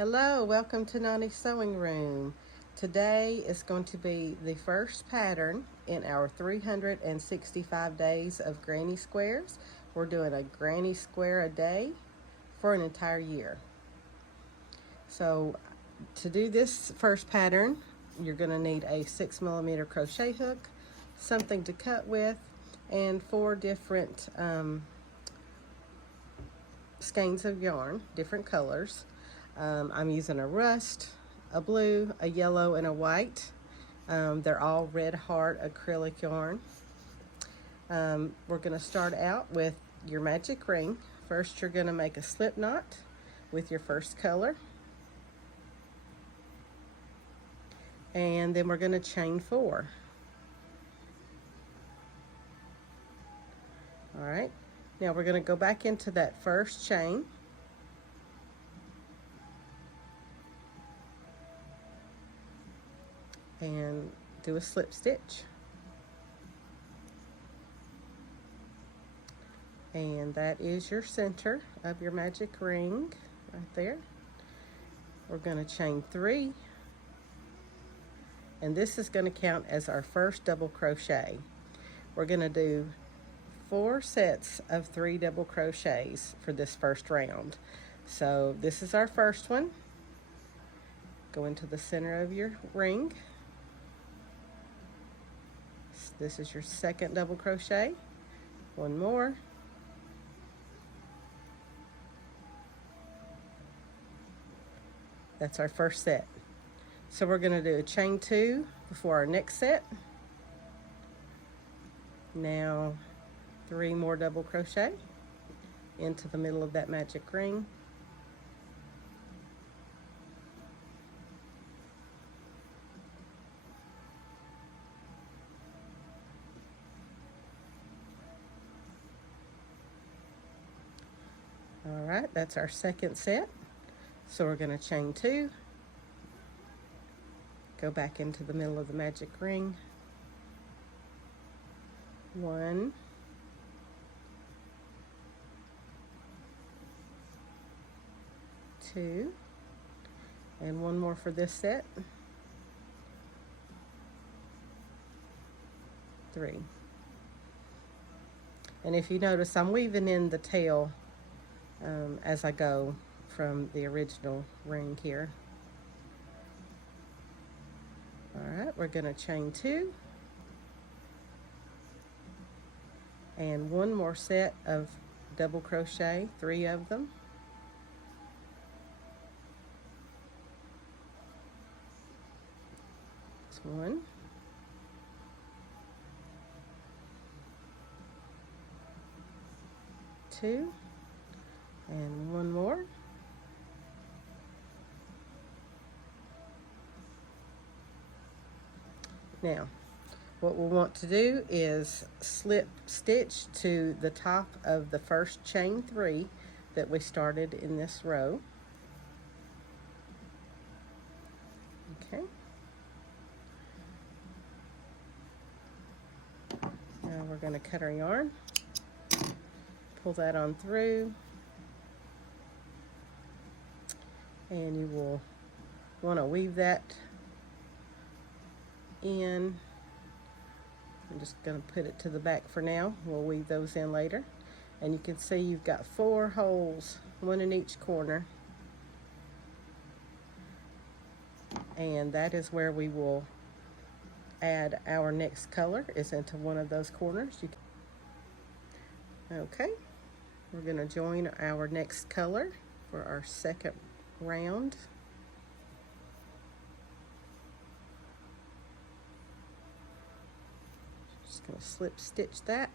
Hello, welcome to Nani's Sewing Room. Today is going to be the first pattern in our 365 days of granny squares. We're doing a granny square a day for an entire year. So to do this first pattern, you're going to need a 6mm crochet hook, something to cut with, and 4 different skeins of yarn, different colors. I'm using a rust, a blue, a yellow, and a white. They're all Red Heart acrylic yarn. We're going to start out with your magic ring. First, you're going to make a slip knot with your first color. And then we're going to chain 4. All right. Now we're going to go back into that first chain. And do a slip stitch. And that is your center of your magic ring right there. We're going to chain 3. And this is going to count as our first double crochet. We're going to do 4 sets of 3 double crochets for this first round. So this is our first one. Go into the center of your ring. This is your second double crochet. One more. That's our first set. So we're going to do a chain 2 before our next set. Now 3 more double crochet into the middle of that magic ring. All right, that's our second set. So we're going to chain 2, go back into the middle of the magic ring. 1, 2, and 1 more for this set. 3. And if you notice, I'm weaving in the tail as I go from the original ring here. All right, we're going to chain 2 and 1 more set of double crochet, 3 of them. It's 1, 2, and 1 more. Now, what we'll want to do is slip stitch to the top of the first chain 3 that we started in this row. Okay. Now we're going to cut our yarn, pull that on through, and you will want to weave that in. I'm just going to put it to the back for now. We'll weave those in later. And you can see you've got 4 holes, 1 in each corner. And that is where we will add our next color, is into one of those corners. Okay, we're going to join our next color for our second round. Just going to slip stitch that.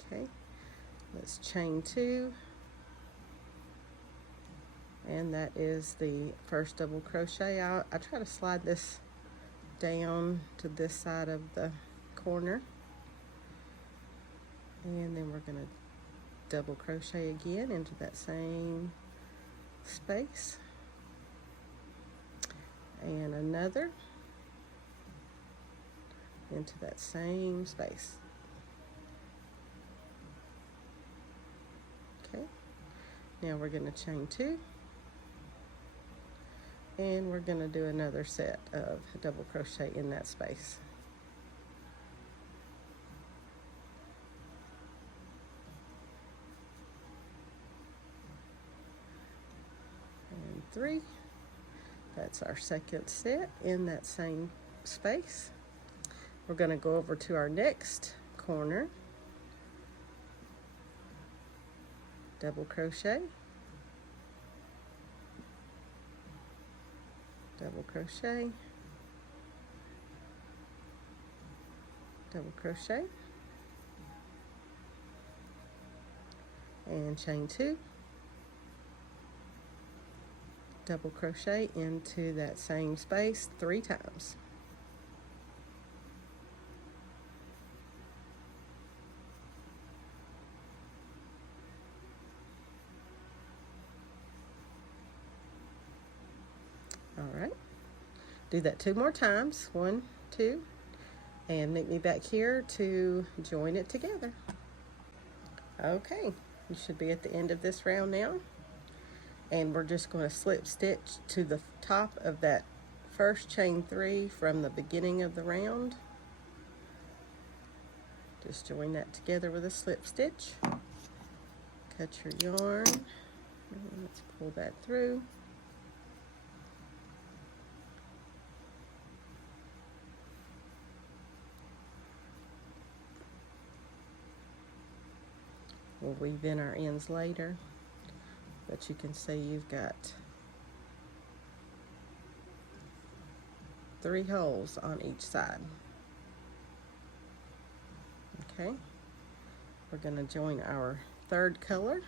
Okay, let's chain 2. And that is the first double crochet. I try to slide this down to this side of the corner. And then we're going to double crochet again into that same space. And another into that same space. Okay, now we're going to chain 2, and we're going to do another set of double crochet in that space. And 3. That's our second set in that same space. We're going to go over to our next corner, double crochet, double crochet, double crochet, and chain 2, double crochet into that same space 3 times. All right, do that 2 more times, 1, 2, and meet me back here to join it together. Okay, you should be at the end of this round now, and we're just going to slip stitch to the top of that first chain 3 from the beginning of the round. Just join that together with a slip stitch. Cut your yarn. Let's pull that through. We'll weave in our ends later, but you can see you've got 3 holes on each side. Okay, we're going to join our third color.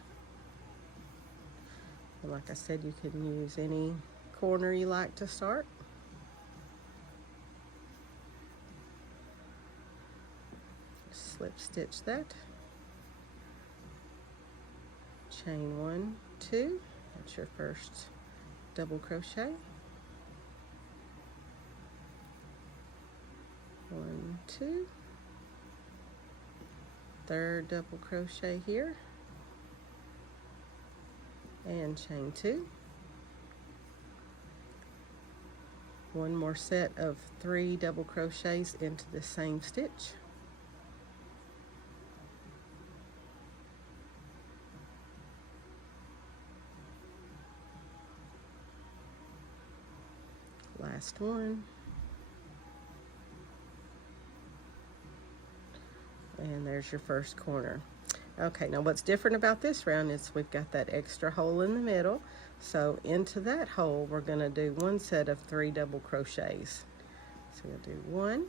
And like I said, you can use any corner you like to start. Slip stitch that. Chain 1, 2, that's your first double crochet. 1, 2, third double crochet here, and chain 2. 1 more set of 3 double crochets into the same stitch. Last one. And there's your first corner. Okay, now what's different about this round is we've got that extra hole in the middle. So into that hole, we're going to do 1 set of 3 double crochets. So we'll do 1,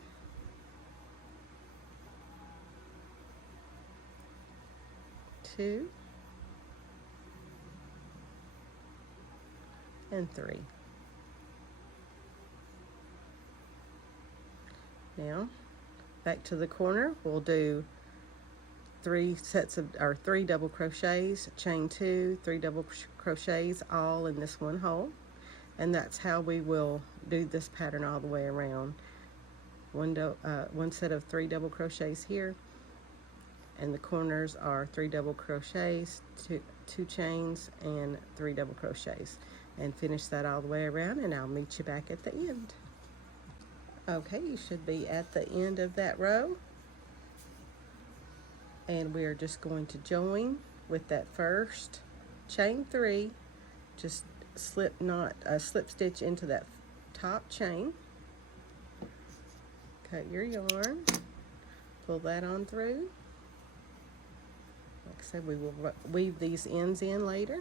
2, and 3. Now, back to the corner, we'll do 3 double crochets, chain 2, 3 double crochets, all in this 1 hole. And that's how we will do this pattern all the way around. 1 set of 3 double crochets here, and the corners are 3 double crochets, 2 chains, and 3 double crochets. And finish that all the way around, and I'll meet you back at the end. Okay, you should be at the end of that row, and we are just going to join with that first chain 3. Just slip stitch into that top chain. Cut your yarn, pull that on through. Like I said, we will weave these ends in later.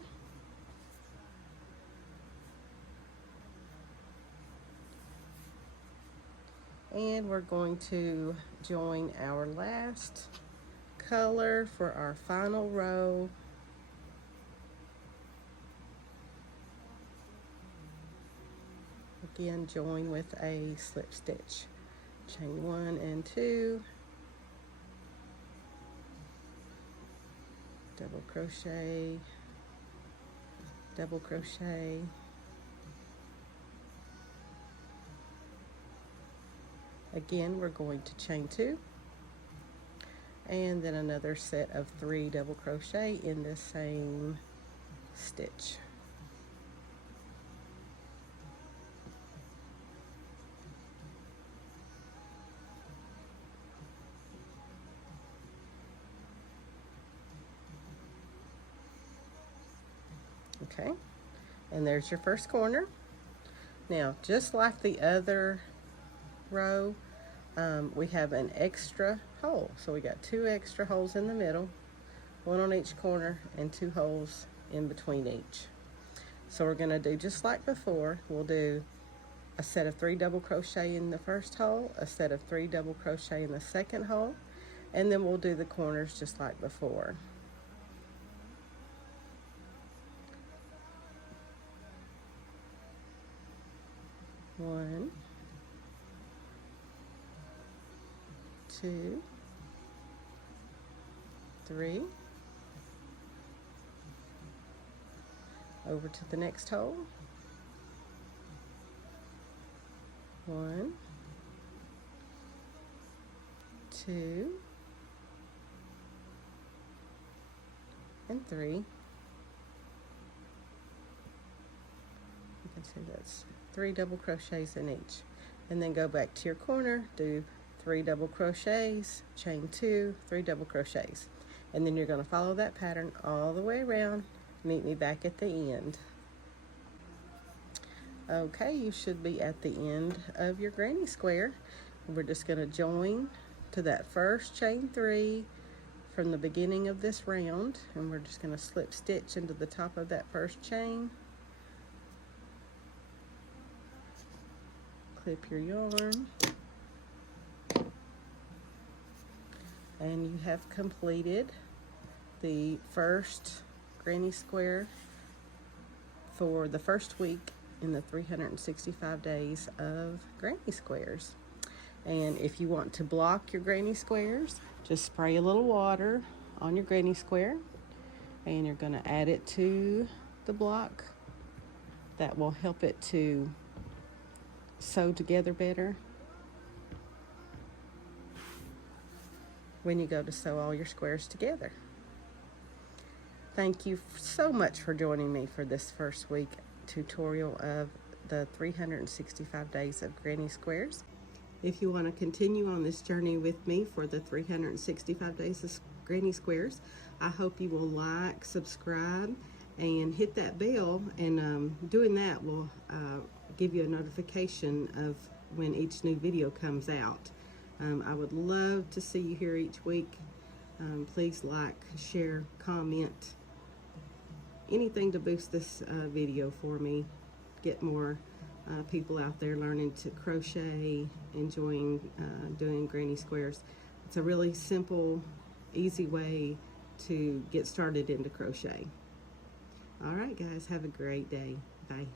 And we're going to join our last color for our final row. Again, join with a slip stitch. Chain 1 and 2, double crochet, double crochet, again we're going to chain 2, and then another set of 3 double crochet in the same stitch. Okay, and there's your first corner. Now, just like the other row, we have an extra hole. So we got 2 extra holes in the middle, 1 on each corner, and 2 holes in between each. So we're going to do just like before. We'll do a set of 3 double crochet in the first hole, a set of 3 double crochet in the second hole, and then we'll do the corners just like before. One, 2, 3, over to the next hole, 1, 2, and 3. You can see that's 3 double crochets in each, and then go back to your corner, do 3 double crochets, chain 2, 3 double crochets, and then you're going to follow that pattern all the way around. Meet me back at the end. Okay, you should be at the end of your granny square. We're just going to join to that first chain 3 from the beginning of this round, and we're just going to slip stitch into the top of that first chain. Clip your yarn, and you have completed the first granny square for the first week in the 365 days of granny squares. And if you want to block your granny squares, just spray a little water on your granny square, and you're going to add it to the block. That will help it to sew together better when you go to sew all your squares together. Thank you so much for joining me for this first week tutorial of the 365 days of granny squares. If you want to continue on this journey with me for the 365 days of granny squares, I hope you will like, subscribe, and hit that bell, and doing that will give you a notification of when each new video comes out. I would love to see you here each week. Please like, share, comment, anything to boost this video for me, get more people out there learning to crochet, enjoying doing granny squares. It's a really simple, easy way to get started into crochet. All right, guys, have a great day. Bye.